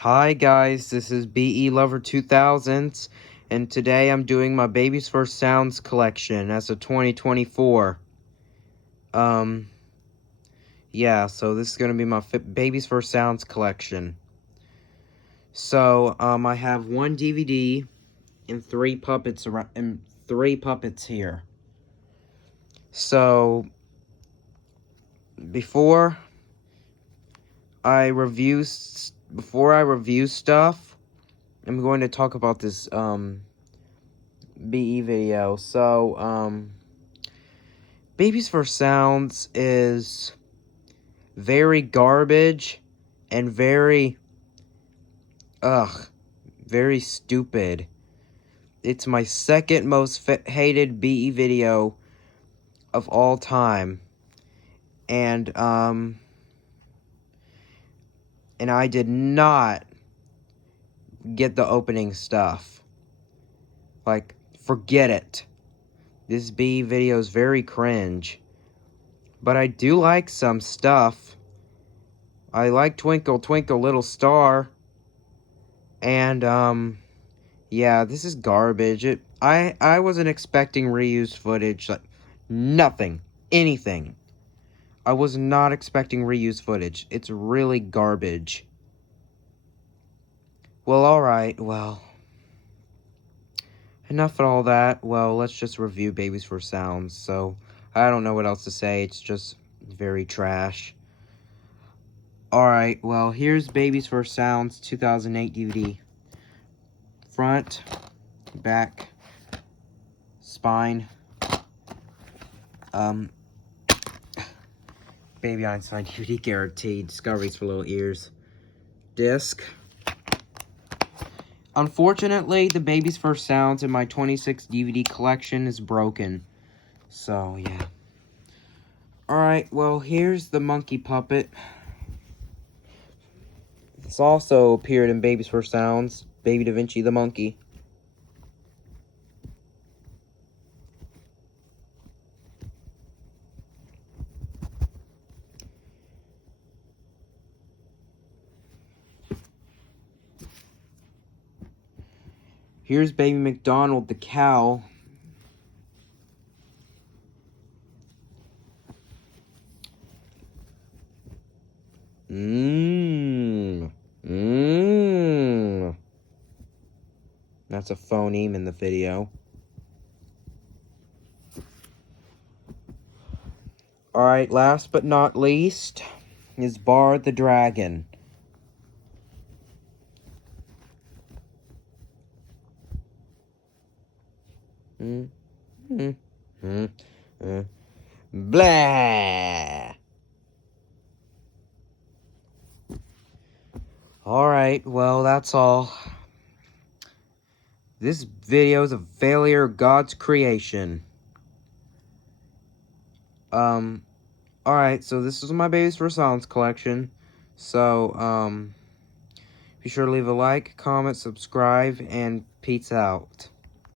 Hi guys, this is BE Lover 2000s, and today I'm doing my Baby's First Sounds collection as of 2024. Yeah, so this is gonna be my Baby's First Sounds collection. So, I have one DVD and three puppets here. So, before I review stuff, I'm going to talk about this, BE video. So, Baby's First Sounds is very garbage and very stupid. It's my second most hated BE video of all time. And I did not get the opening stuff. Like, forget it. This BE video is very cringe. But I do like some stuff. I like Twinkle Twinkle Little Star. And, yeah, this is garbage. I wasn't expecting reused footage. Like, nothing. Anything. I was not expecting reused footage. It's really garbage. Well, alright, well. Enough of all that. Well, let's just review Baby's First Sounds. So, I don't know what else to say. It's just very trash. Alright, well, here's Baby's First Sounds 2008 DVD. Front, back, spine, Baby Einstein DVD guaranteed. Discoveries for little ears. Disc. Unfortunately, the Baby's First Sounds in my 26 DVD collection is broken. So, yeah. Alright, well, here's the monkey puppet. This also appeared in Baby's First Sounds. Baby Da Vinci the monkey. Here's Baby McDonald the cow. That's a phoneme in the video. Alright, last but not least is Bard the Dragon. Blah! Alright, well, that's all. This video is a failure of God's creation. Alright, so this is my Baby's First Sounds collection. So, be sure to leave a like, comment, subscribe, and peace out.